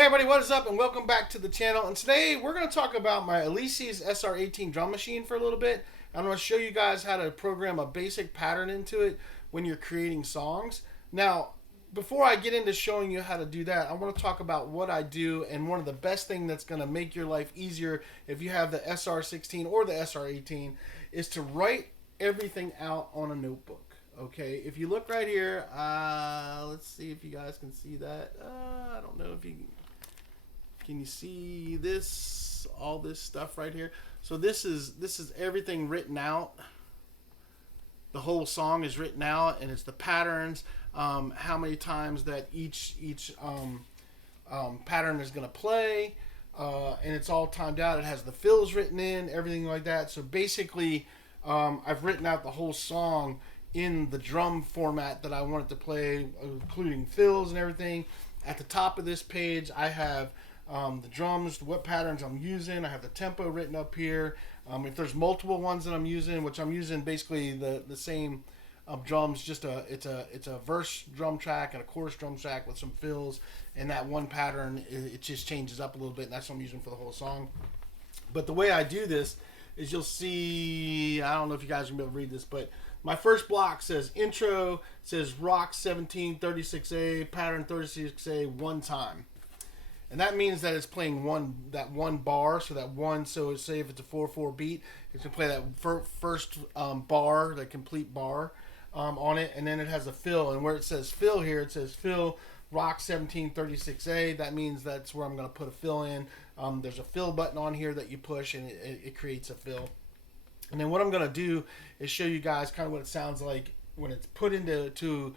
Hey everybody, what is up and welcome back to the channel. And today we're going to talk about my Alesis SR drum machine for a little bit. I'm going to show you guys how to program a basic pattern into it when you're creating songs. Now, before I get into showing you how to do that, I want to talk about what I do, and one of the best things that's going to make your life easier if you have the SR16 or the SR18 is to write everything out on a notebook. Okay, if you look right here, let's see if you guys can see that. I don't know if you can you see this, all this stuff right here. So this is everything written out. The whole song is written out, and it's the patterns, how many times that each pattern is going to play, and it's all timed out. It has the fills written in, everything like that. So basically, I've written out the whole song in the drum format that I want it to play, including fills and everything. At the top of this page, I have the drums, what patterns I'm using. I have the tempo written up here. If there's multiple ones that I'm using, which I'm using basically the same drums, just it's a verse drum track and a chorus drum track with some fills, and that one pattern it just changes up a little bit, and that's what I'm using for the whole song. But the way I do this is, you'll see, I don't know if you guys can be able to read this, but my first block says intro, says rock 1736A, pattern 36A, one time. And that means that it's playing that one bar, so that one, so say if it's a 4/4 beat, it's going to play that first bar, the complete bar on it, and then it has a fill. And where it says fill here, it says fill rock 1736A. That means that's where I'm going to put a fill in. There's a fill button on here that you push, and it creates a fill. And then what I'm going to do is show you guys kind of what it sounds like when it's put into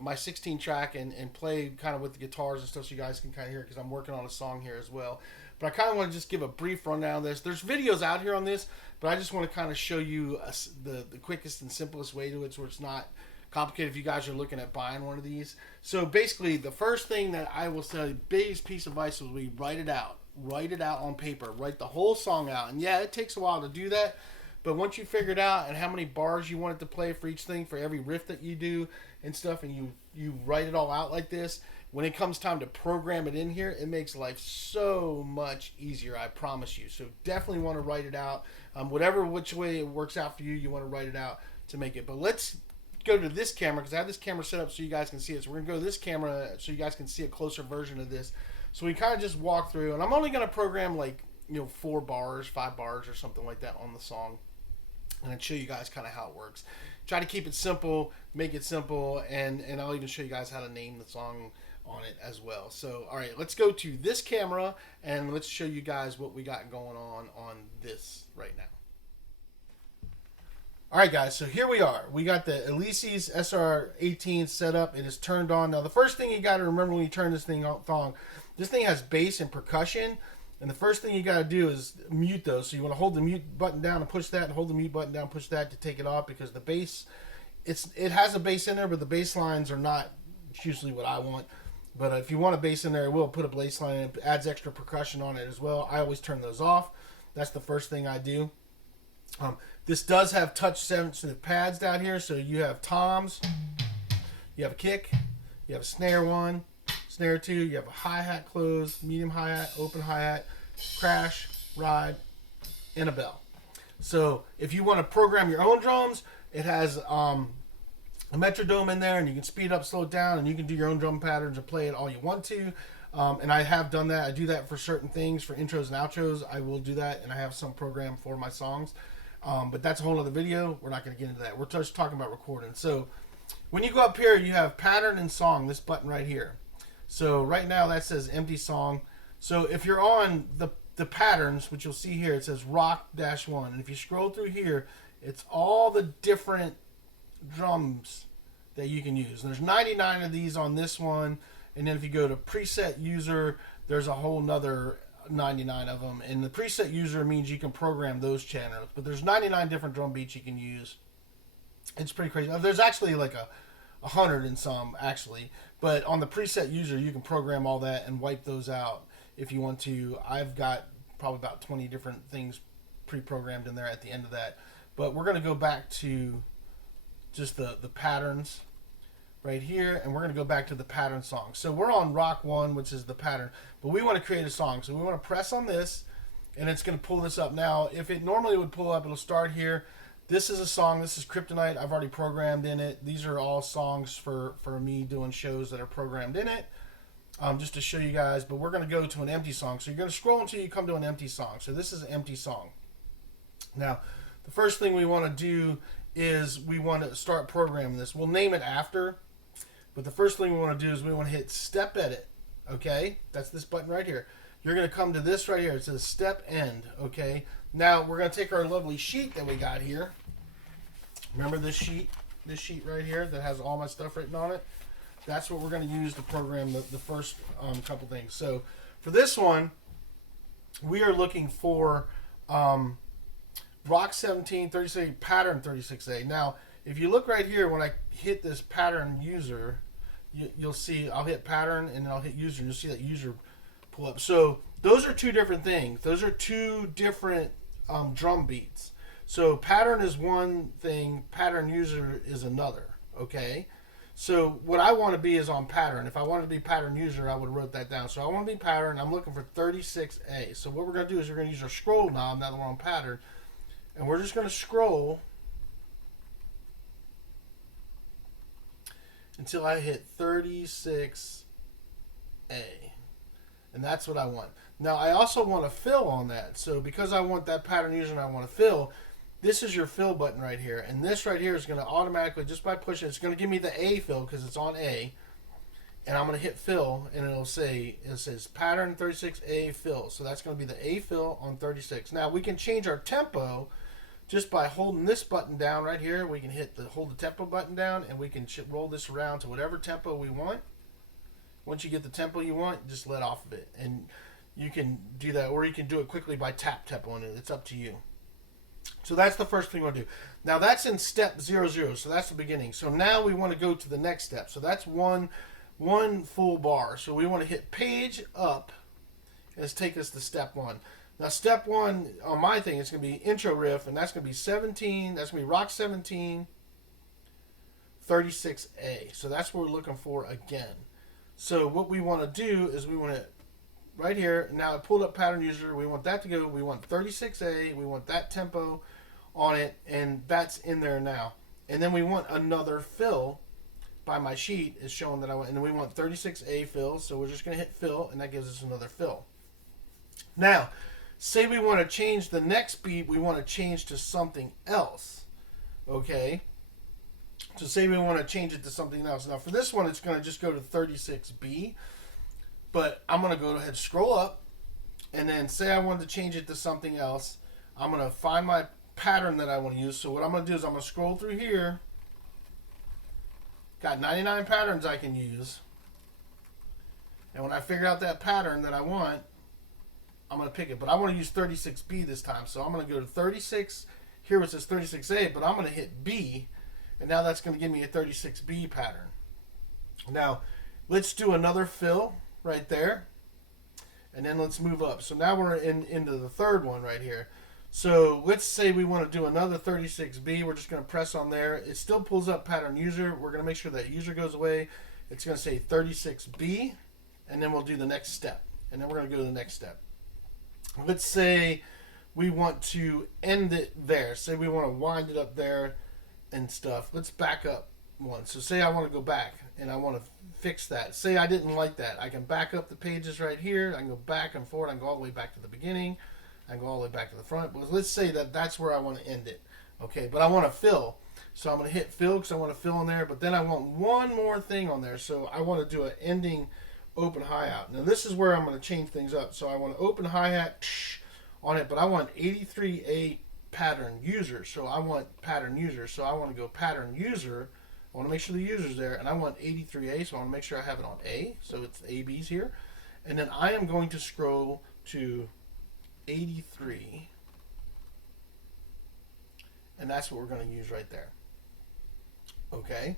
my 16 track and play kind of with the guitars and stuff, so you guys can kind of hear it, because I'm working on a song here as well. But I kind of want to just give a brief rundown of this. There's videos out here on this, but I just want to kind of show you the quickest and simplest way to it, so it's not complicated if you guys are looking at buying one of these. So basically, the first thing that I will say, biggest piece of advice, is we write it out. Write it out on paper. Write the whole song out. And yeah, it takes a while to do that. But once you figure it out and how many bars you want it to play for each thing, for every riff that you do and stuff, and you write it all out like this, when it comes time to program it in here, it makes life so much easier, I promise you. So definitely want to write it out. Which way it works out for you, you want to write it out to make it. But let's go to this camera, because I have this camera set up so you guys can see it. So we're going to go to this camera so you guys can see a closer version of this. So we kind of just walk through, and I'm only going to program 4 bars, 5 bars or something like that on the song, and I'll show you guys kind of how it works. Try to keep it simple, make it simple, and I'll even show you guys how to name the song on it as well. So, all right, let's go to this camera, and let's show you guys what we got going on this right now. All right, guys, so here we are. We got the Alesis SR18 set up. It is turned on. Now, the first thing you got to remember when you turn this thing on, this thing has bass and percussion. And the first thing you got to do is mute those. So you want to hold the mute button down and push that, and hold the mute button down and push that to take it off, because the bass, it has a bass in there, but the bass lines are not usually what I want. But if you want a bass in there, it will put a bass line in. It adds extra percussion on it as well. I always turn those off. That's the first thing I do. This does have touch sensitive pads down here. So you have toms, you have a kick, you have a snare 1, snare 2, you have a hi-hat closed, medium hi-hat, open hi-hat, crash, ride, and a bell. So if you want to program your own drums, it has a metronome in there, and you can speed up, slow it down, and you can do your own drum patterns and play it all you want to. And I have done that. I do that for certain things, for intros and outros. I will do that, and I have some program for my songs. But that's a whole other video. We're not going to get into that. We're just talking about recording. So when you go up here, you have pattern and song, this button right here. So right now that says empty song. So if you're on the patterns, which you'll see here, it says rock-1. And if you scroll through here, it's all the different drums that you can use. And there's 99 of these on this one. And then if you go to preset user, there's a whole nother 99 of them. And the preset user means you can program those channels. But there's 99 different drum beats you can use. It's pretty crazy. There's actually like 100 in some, actually. But on the preset user, you can program all that and wipe those out if you want to. I've got probably about 20 different things pre-programmed in there at the end of that. But we're going to go back to just the patterns right here, and we're going to go back to the pattern song. So we're on rock 1, which is the pattern, but we want to create a song. So we want to press on this, and it's going to pull this up. Now, if it normally would pull up, it'll start here. This is a song. This is Kryptonite. I've already programmed in it. These are all songs for me doing shows that are programmed in it, just to show you guys. But we're going to go to an empty song. So you're going to scroll until you come to an empty song. So this is an empty song. Now, the first thing we want to do is we want to start programming this. We'll name it after, but the first thing we want to do is we want to hit Step Edit. Okay, that's this button right here. You're going to come to this right here. It says Step End. Okay, now we're going to take our lovely sheet that we got here. Remember this sheet right here that has all my stuff written on it? That's what we're going to use to program the first couple things. So for this one, we are looking for Rock 17, 36, pattern 36A. Now, if you look right here, when I hit this pattern user, you'll see I'll hit pattern and then I'll hit user, and you'll see that user pull up. So those are two different things. Those are two different drum beats. So pattern is one thing, pattern user is another. Okay. So what I want to be is on pattern. If I wanted to be pattern user, I would have wrote that down. So I want to be pattern. I'm looking for 36A. So what we're going to do is we're going to use our scroll knob now that we're on pattern. And we're just going to scroll until I hit 36A. And that's what I want. Now, I also want to fill on that. So because I want that pattern user and I want to fill, this is your fill button right here. And this right here is going to automatically, just by pushing, it's going to give me the A fill because it's on A. And I'm going to hit fill, and it says pattern 36A fill. So that's going to be the A fill on 36. Now, we can change our tempo just by holding this button down right here. We can hold the tempo button down, and we can roll this around to whatever tempo we want. Once you get the tempo you want, just let off of it. And you can do that, or you can do it quickly by tap on it. It's up to you. So that's the first thing we'll do. Now that's in step 00, so that's the beginning. So now we want to go to the next step. So that's one full bar. So we want to hit page up, and it's take us to step 1. Now, step 1 on my thing is going to be intro riff, and that's going to be 17. That's going to be rock 17, 36A. So that's what we're looking for again. So what we want to do is we want to, right here, now I pulled up pattern user. We want that to go. We want 36A. We want that tempo on it, and that's in there now. And then we want another fill by my sheet is showing that I want, and then we want 36A fill. So we're just going to hit fill, and that gives us another fill. Now, say we want to change the next beat, we want to change to something else. Okay? So say we want to change it to something else. Now for this one, it's going to just go to 36B. But I'm going to go ahead and scroll up. And then say I wanted to change it to something else. I'm going to find my pattern that I want to use. So what I'm going to do is I'm going to scroll through here. Got 99 patterns I can use. And when I figure out that pattern that I want, I'm going to pick it, but I want to use 36B this time. So I'm going to go to 36. Here it says 36A, but I'm going to hit B, and now that's going to give me a 36B pattern. Now, let's do another fill right there, and then let's move up. So now we're into the third one right here. So let's say we want to do another 36B. We're just going to press on there. It still pulls up pattern user. We're going to make sure that user goes away. It's going to say 36B, and then we'll do the next step, and then we're going to go to the next step. Let's say we want to end it there. Say we want to wind it up there and stuff. Let's back up one. So say I want to go back and I want to fix that. Say I didn't like that. I can back up the pages right here. I can go back and forward. I can go all the way back to the beginning. I can go all the way back to the front. But let's say that that's where I want to end it. Okay, but I want to fill. So I'm going to hit fill because I want to fill in there. But then I want one more thing on there. So I want to do an ending open hi-hat. Now this is where I'm going to change things up. So I want to open hi-hat on it, but I want 83A pattern user. So I want pattern user. So I want to go pattern user. I want to make sure the user's there, and I want 83A, so I want to make sure I have it on A. So it's AB's here. And then I am going to scroll to 83. And that's what we're going to use right there. Okay.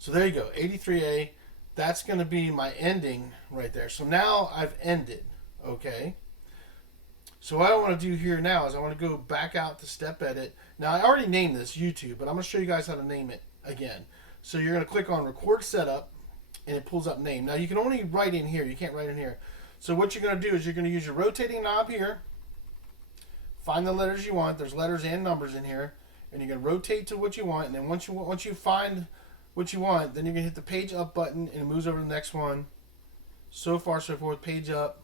So there you go. 83A. That's going to be my ending right there. So now I've ended. Okay. So what I want to do here now is I want to go back out to step edit. Now I already named this YouTube, but I'm going to show you guys how to name it again. So you're going to click on record setup, and it pulls up name. Now you can only write in here. You can't write in here. So what you're going to do is you're going to use your rotating knob here. Find the letters you want. There's letters and numbers in here, and you're going to rotate to what you want. And then once you find what you want, then you're going to hit the page up button, and it moves over to the next one. So far, so forth. Page up.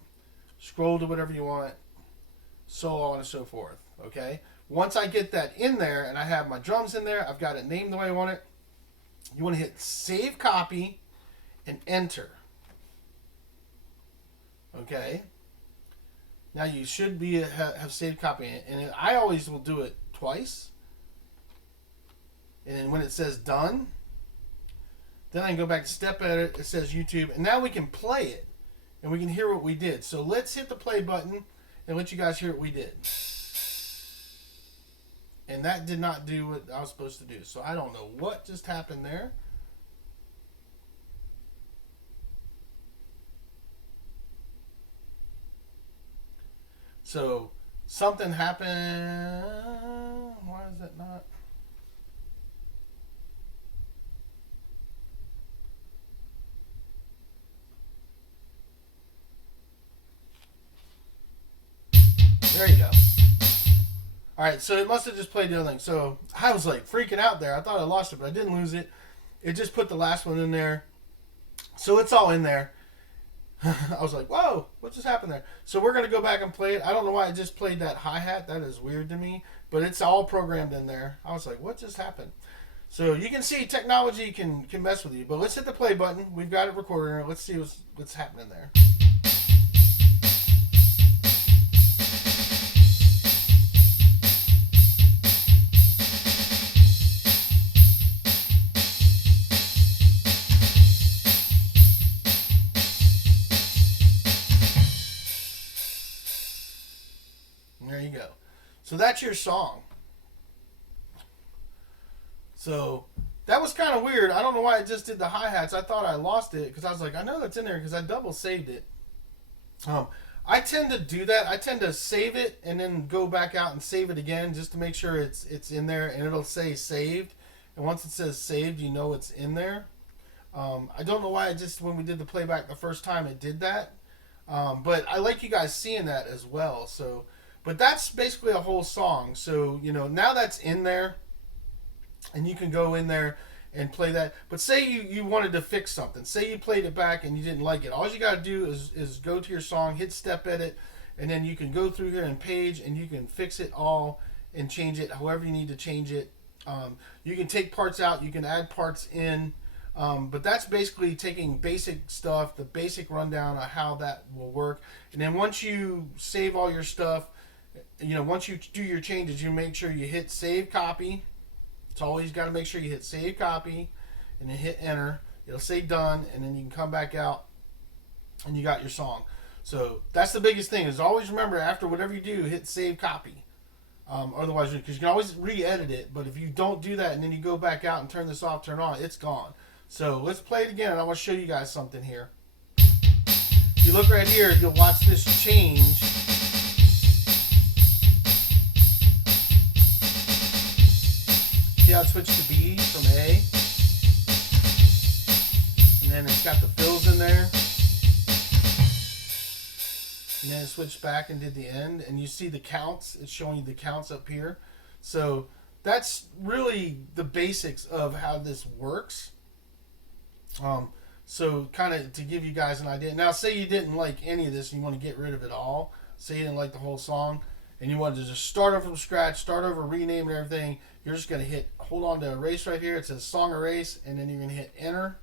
Scroll to whatever you want. So on and so forth. Okay. Once I get that in there, and I have my drums in there, I've got it named the way I want it. You want to hit save copy and enter. Okay. Now you should have saved copy, and I always will do it twice. And then when it says done, then I can go back to step edit. It says YouTube, and now we can play it, and we can hear what we did. So let's hit the play button and let you guys hear what we did. And that did not do what I was supposed to do. So I don't know what just happened there. So something happened. Why is that not? There you go. All right, so it must have just played the other thing. So I was like freaking out there. I thought I lost it, but I didn't lose it. It just put the last one in there. So it's all in there. I was like, whoa, what just happened there? So we're going to go back and play it. I don't know why I just played that hi-hat. That is weird to me. But it's all programmed in there. I was like, what just happened? So you can see technology can mess with you. But let's hit the play button. We've got it recorded. Let's see what's happening there. There you go. So that's your song. So that was kind of weird. I don't know why I just did the hi-hats. I thought I lost it because I was like, I know that's in there because I double saved it. I tend to do that. I tend to save it and then go back out and save it again just to make sure it's in there, and it'll say saved. And once it says saved, you know it's in there. I don't know why when we did the playback the first time it did that. But I like you guys seeing that as well. So, but that's basically a whole song. So, now that's in there, and you can go in there and play that. But say you wanted to fix something. Say you played it back and you didn't like it. All you got to do is go to your song, hit step edit, and then you can go through here and page, and you can fix it all and change it however you need to change it. You can take parts out. You can add parts in. But that's basically taking basic stuff, the basic rundown of how that will work. And then once you save all your stuff, once you do your changes, you make sure you hit save copy. It's always got to make sure you hit save copy and then hit enter. It'll say done, and then you can come back out and you got your song. So that's the biggest thing, is always remember after whatever you do, hit save copy. Otherwise, because you can always re-edit it, but if you don't do that and then you go back out and turn this off, turn on, it's gone. So let's play it again, and I want to show you guys something here. If you look right here, you'll watch this change. See how it switched to B from A? And then it's got the fills in there. And then it switched back and did the end. And you see the counts. It's showing you the counts up here. So that's really the basics of how this works. So kind of to give you guys an idea. Now, say you didn't like any of this and you want to get rid of it all. Say you didn't like the whole song and you wanted to just start over from scratch, start over, rename and everything. You're just going to hold on to erase right here. It says song erase, and then you're going to hit enter.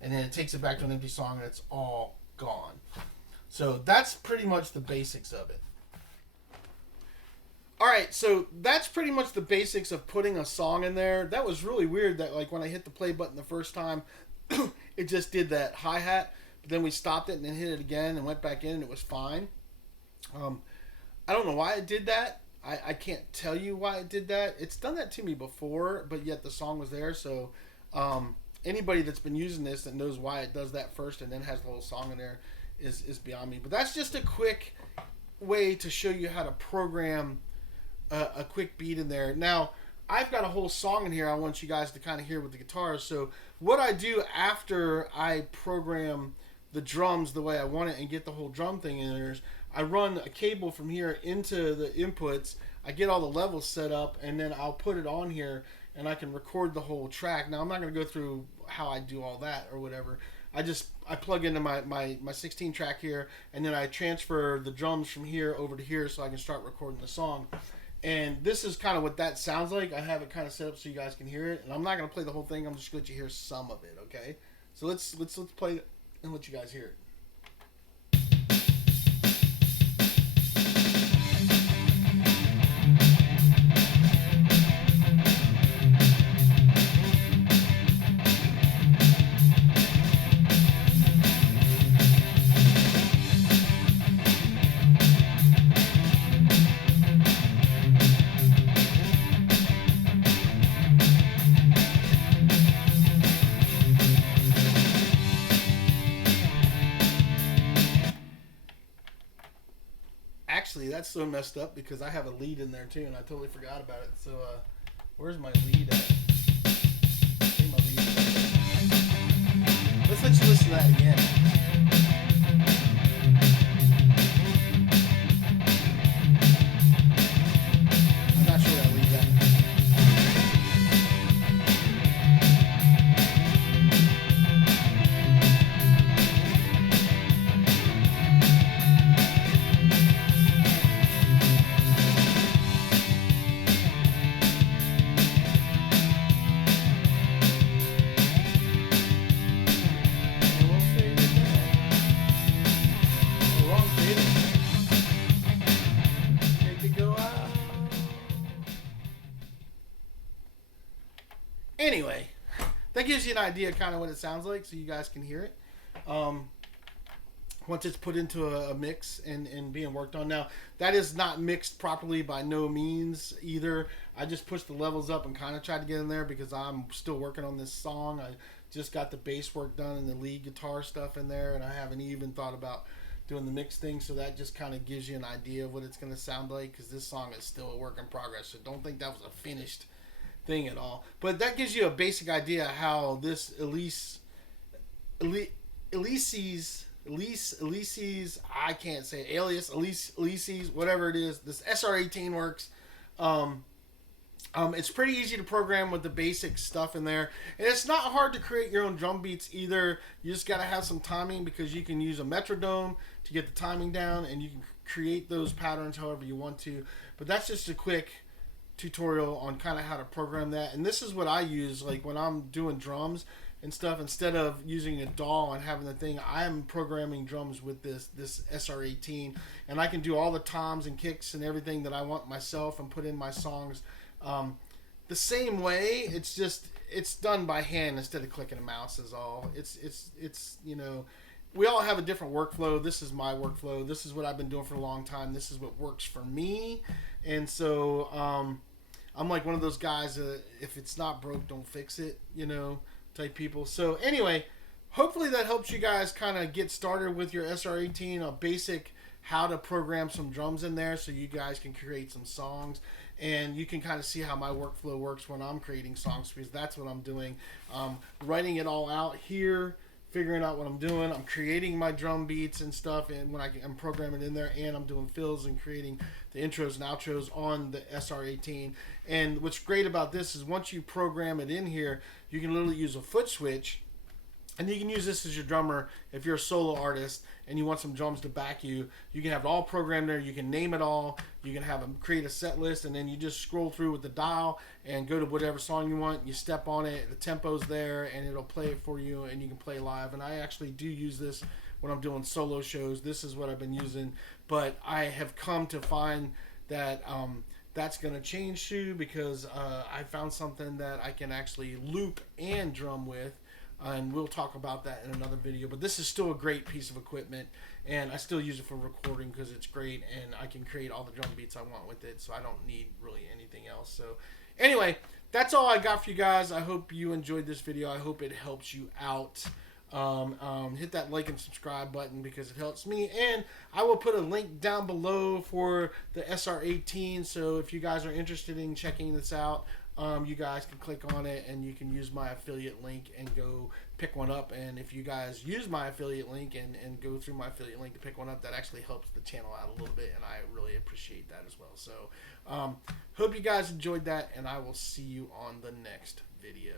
And then it takes it back to an empty song, and it's all gone. So that's pretty much the basics of it. Alright, so that's pretty much the basics of putting a song in there. That was really weird that when I hit the play button the first time, it just did that hi-hat. But then we stopped it and then hit it again and went back in and it was fine. I don't know why it did that. I can't tell you why it did that. It's done that to me before, but yet the song was there. So anybody that's been using this that knows why it does that first and then has the whole song in there is beyond me. But that's just a quick way to show you how to program a quick beat in there. Now, I've got a whole song in here I want you guys to kind of hear with the guitars. So what I do after I program the drums the way I want it and get the whole drum thing in there is I run a cable from here into the inputs. I get all the levels set up, and then I'll put it on here, and I can record the whole track. Now I'm not going to go through how I do all that or whatever. I plug into my 16 track here, and then I transfer the drums from here over to here so I can start recording the song. And this is kind of what that sounds like. I have it kind of set up so you guys can hear it. And I'm not going to play the whole thing. I'm just going to let you hear some of it, okay? So let's play it and let you guys hear it. Actually, that's so messed up because I have a lead in there too, and I totally forgot about it. So, where's my lead at? I think my lead is right there. Let's let you listen to that again. I'm not sure that lead's at. Anyway, that gives you an idea kind of what it sounds like so you guys can hear it. Once it's put into a mix and being worked on. Now, that is not mixed properly by no means either. I just pushed the levels up and kind of tried to get in there because I'm still working on this song. I just got the bass work done and the lead guitar stuff in there, and I haven't even thought about doing the mix thing, so that just kind of gives you an idea of what it's going to sound like because this song is still a work in progress, so don't think that was a finished thing at all. But that gives you a basic idea how this Alesis, I can't say it, Alesis, whatever it is, this SR18 works. It's pretty easy to program with the basic stuff in there, and it's not hard to create your own drum beats either. You just got to have some timing because you can use a metronome to get the timing down, and you can create those patterns however you want to. But that's just a quick tutorial on kind of how to program that. And this is what I use like when I'm doing drums and stuff. Instead of using a DAW and having the thing, I'm programming drums with this SR18, and I can do all the toms and kicks and everything that I want myself and put in my songs the same way. It's just it's done by hand instead of clicking a mouse is all. It's you know, we all have a different workflow. This is my workflow. This is what I've been doing for a long time. This is what works for me. And so I'm like one of those guys that if it's not broke, don't fix it, you know, type people. So anyway, hopefully that helps you guys kind of get started with your SR18, a basic how to program some drums in there so you guys can create some songs. And you can kind of see how my workflow works when I'm creating songs because that's what I'm doing. Writing it all out here, figuring out what I'm doing. I'm creating my drum beats and stuff, and when I'm programming in there, and I'm doing fills and creating the intros and outros on the SR18. And what's great about this is once you program it in here, you can literally use a foot switch, and you can use this as your drummer if you're a solo artist and you want some drums to back you. You can have it all programmed there. You can name it all. You can have them create a set list, and then you just scroll through with the dial and go to whatever song you want. You step on it, the tempo's there, and it'll play it for you, and you can play live. And I actually do use this when I'm doing solo shows. This is what I've been using, but I have come to find that that's going to change too because I found something that I can actually loop and drum with. And we'll talk about that in another video. But this is still a great piece of equipment, and I still use it for recording because it's great, and I can create all the drum beats I want with it, so I don't need really anything else. So anyway, that's all I got for you guys. I hope you enjoyed this video. I hope it helps you out. Hit that like and subscribe button because it helps me, and I will put a link down below for the SR18. So if you guys are interested in checking this out, you guys can click on it and you can use my affiliate link and go pick one up. And if you guys use my affiliate link and go through my affiliate link to pick one up, that actually helps the channel out a little bit, and I really appreciate that as well. So hope you guys enjoyed that, and I will see you on the next video.